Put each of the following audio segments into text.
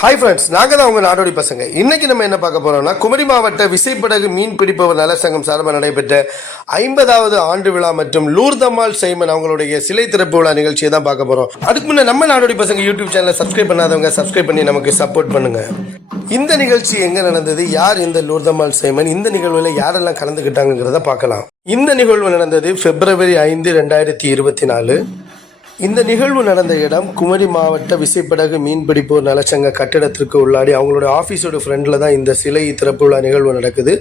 Hi friends நாங்கள் தான் உங்கள் நாடோடி பசங்க. இன்னைக்கு நம்ம என்ன பார்க்க போறோம்னா குமரி மாவட்ட விசைப்படகு மீன் பிடிப்பவர் நல சங்கம் சார்பாக நடைபெற்ற ஐம்பதாவது ஆண்டு விழா மற்றும் லூர்தம்மாள் சைமன் அவங்களுடைய சிலை திறப்பு விழா நிகழ்ச்சியை தான் பார்க்க போறோம். அதுக்கு முன்னே நம்ம நாடோடி பசங்க யூடியூப் சேனலை சப்ஸ்கிரைப் பண்ணாதவங்க சப்ஸ்கிரைப் பண்ணி நமக்கு சப்போர்ட் பண்ணுங்க. இந்த நிகழ்ச்சி எங்க நடந்தது? யார் இந்த லூர்தம்மாள் சைமன்? இந்த நிகழ்வுல யாரெல்லாம் கலந்துக்கிட்டாங்கிறத பார்க்கலாம். இந்த நிகழ்வு நடந்தது பிப்ரவரி ஐந்து ரெண்டாயிரத்தி இருபத்தி நாலு. இந்த நிகழ்வு நடந்த இடம் குமரி மாவட்ட விசைப்படகு மீன்பிடிப்போர் நலச்சங்க கட்டிடத்திற்கு உள்ளாடி அவங்களோட ஆஃபீஸோட ஃப்ரெண்டில் தான் இந்த சிலை திறப்பு விழா நிகழ்வு நடக்குது.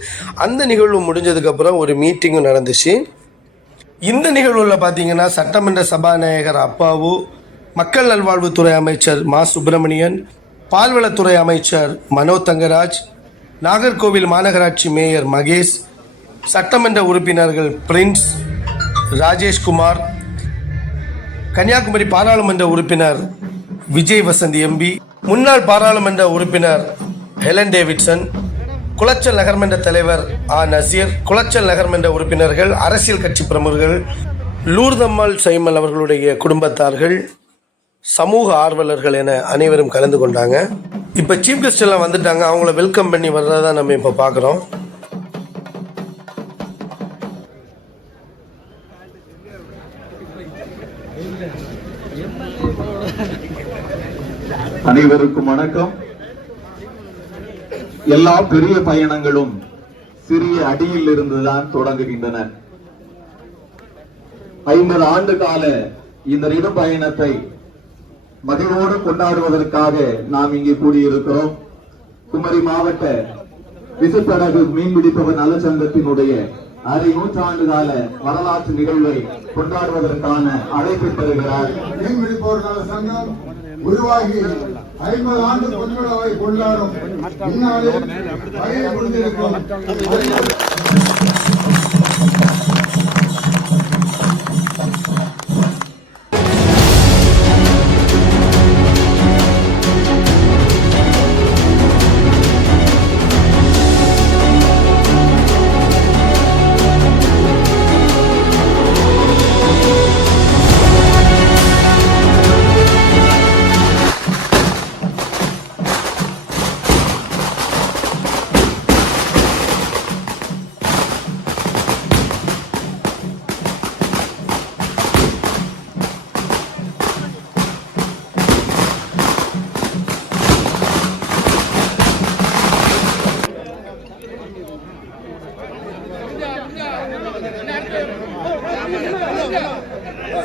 அந்த நிகழ்வு முடிஞ்சதுக்கப்புறம் ஒரு மீட்டிங்கும் நடந்துச்சு. இந்த நிகழ்வில் பார்த்தீங்கன்னா சட்டமன்ற சபாநாயகர் அப்பாவு மக்கள் நல்வாழ்வுத்துறை அமைச்சர் மா சுப்பிரமணியன் பால்வளத்துறை அமைச்சர் மனோ தங்கராஜ் நாகர்கோவில் மாநகராட்சி மேயர் மகேஷ் சட்டமன்ற உறுப்பினர்கள் பிரின்ஸ் ராஜேஷ்குமார் கன்னியாகுமரி பாராளுமன்ற உறுப்பினர் விஜய் வசந்த் எம்பி முன்னாள் பாராளுமன்ற உறுப்பினர் ஹெலன் டேவிட்சன் குளச்சல் நகர்மன்ற தலைவர் ஆ நசீர் குளச்சல் நகர்மன்ற உறுப்பினர்கள் அரசியல் கட்சி பிரமுகர்கள் லூர்தம்மாள் சைமல் அவர்களுடைய குடும்பத்தார்கள் சமூக ஆர்வலர்கள் என அனைவரும் கலந்து கொண்டாங்க. இப்போ சீஃப் கெஸ்ட் எல்லாம் வந்துட்டாங்க. அவங்கள வெல்கம் பண்ணி வர்றதா நம்ம இப்போ பார்க்குறோம் அனைவருக்கும் வணக்கம். எல்லா பெரிய பயணங்களும் சிறிய அடியில் இருந்துதான் தொடங்குகின்றன. ஐம்பது ஆண்டு கால இந்த நெடும்பயணத்தை மகிழ்வோடு கொண்டாடுவதற்காக நாம் இங்கே கூடியிருக்கிறோம். குமரி மாவட்ட விசுப்படகு மீன்பிடிப்பவர் நலச்சங்கத்தினுடைய அரை நூற்றாண்டு கால வரலாற்று நிகழ்வை கொண்டாடுவதற்கான அழைப்பு பெறுகிறார் மீன்பிடிப்போர் நல சங்கம் உருவாகி ஐம்பது ஆண்டு பொன்விழாவை கொண்டாடும் இந்நாளில்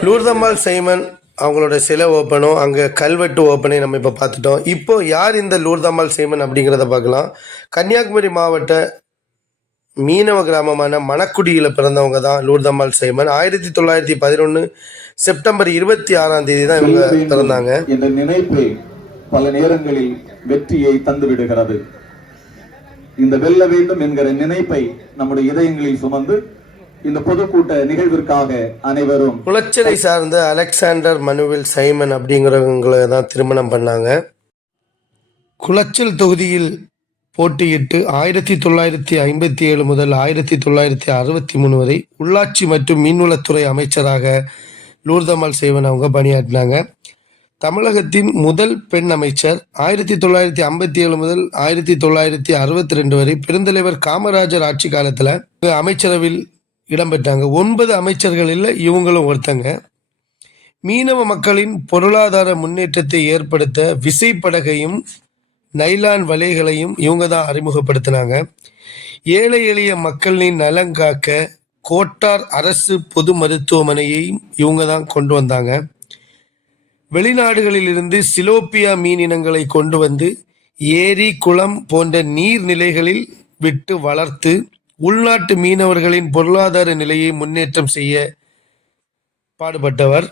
லூர்தம்மாள் சைமன் அவங்களோட சிலை ஓப்பனும் அங்கே கல்வெட்டு ஓப்பனையும் நம்ம இப்போ பார்த்துட்டோம். இப்போ யார் இந்த லூர்தம்மாள் சைமன் அப்படிங்கிறத பார்க்கலாம். கன்னியாகுமரி மாவட்ட மீனவ கிராமமான மணக்குடியில் பிறந்தவங்க தான் லூர்தம்மாள் சைமன். ஆயிரத்தி தொள்ளாயிரத்தி பதினொன்று செப்டம்பர் இருபத்தி ஆறாம் தேதி தான் இவங்க பிறந்தாங்க. என்ற நினைப்பு பல நேரங்களில் வெற்றியை தந்து விடுகிறது இந்த வெல்ல வேண்டும் என்கிற நினைப்பை நம்முடைய இதயங்களில் சுமந்து இந்த பொதுக்கூட்ட நிகழ்விற்காக அனைவரும் குளச்சலை சார்ந்த அலெக்சாண்டர் மனுவில் சைமன் அப்படிங்கிறவங்களை தான் திருமணம் பண்ணாங்க. குளச்சல் தொகுதியில் போட்டியிட்டு ஆயிரத்தி தொள்ளாயிரத்தி ஐம்பத்தி ஏழு முதல் ஆயிரத்தி தொள்ளாயிரத்தி அறுபத்தி மூணு வரை உள்ளாட்சி மற்றும் மீன்வளத்துறை அமைச்சராக லூர்தமால் சேவன் அவங்க பணியாற்றினாங்க. தமிழகத்தின் முதல் பெண் அமைச்சர் ஆயிரத்தி தொள்ளாயிரத்தி ஐம்பத்தி ஏழு முதல் ஆயிரத்தி தொள்ளாயிரத்தி அறுபத்தி ரெண்டு வரை பெருந்தலைவர் காமராஜர் ஆட்சி காலத்தில் அமைச்சரவையில் இடம்பெற்றாங்க. ஒன்பது அமைச்சர்களில் இவங்களும் ஒருத்தங்க. மீனவ மக்களின் பொருளாதார முன்னேற்றத்தை ஏற்படுத்த விசைப்படகையும் நைலான் வலைகளையும் இவங்க தான் அறிமுகப்படுத்தினாங்க. ஏழை எளிய மக்களின் நலன் காக்க கோட்டார் அரசு பொது மருத்துவமனையையும் இவங்க தான் கொண்டு வந்தாங்க. வெளிநாடுகளிலிருந்து சிலோப்பியா மீன் இனங்களை கொண்டு வந்து ஏரி குளம் போன்ற நீர்நிலைகளில் விட்டு வளர்த்து உள்நாட்டு மீனவர்களின் பொருளாதார நிலையை முன்னேற்றம் செய்ய பாடுபட்டவர்.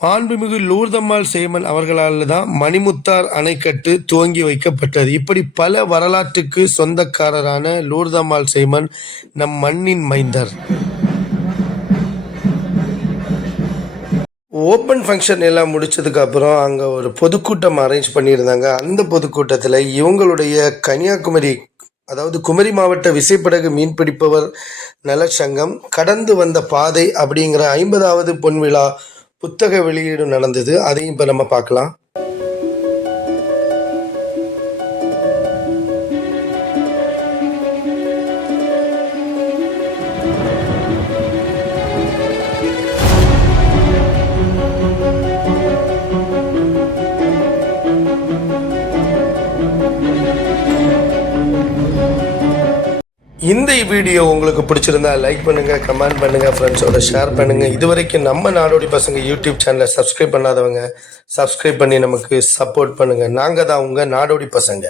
மாண்புமிகு லூர்தம்மாள் சேமன் அவர்களால் தான் மணிமுத்தார் அணைக்கட்டு துவங்கி வைக்கப்பட்டது. இப்படி பல வரலாற்றுக்கு சொந்தக்காரரான லூர்தம்மாள் சேமன் நம் மண்ணின் மைந்தர். ஓப்பன் ஃபங்க்ஷன் எல்லாம் முடிச்சதுக்கு அப்புறம் அங்கே ஒரு பொதுக்கூட்டம் அரேஞ்ச் பண்ணியிருந்தாங்க. அந்த பொதுக்கூட்டத்தில் இவங்களுடைய கன்னியாகுமரி அதாவது குமரி மாவட்ட விசைப்படகு மீன்பிடிப்பவர் நலச்சங்கம் கடந்து வந்த பாதை அப்படிங்கிற ஐம்பதாவது பொன்விழா புத்தக வெளியீடு நடந்தது. அதையும் இப்போ நம்ம பார்க்கலாம். இந்த வீடியோ உங்களுக்கு பிடிச்சிருந்தா லைக் பண்ணுங்க கமெண்ட் பண்ணுங்க ஃப்ரெண்ட்ஸோட ஷேர் பண்ணுங்க. இதுவரைக்கும் நம்ம நாடோடி பசங்க யூடியூப் சேனலை சப்ஸ்கிரைப் பண்ணாதவங்க சப்ஸ்கிரைப் பண்ணி நமக்கு சப்போர்ட் பண்ணுங்க. நாங்கள் தான் உங்க நாடோடி பசங்க.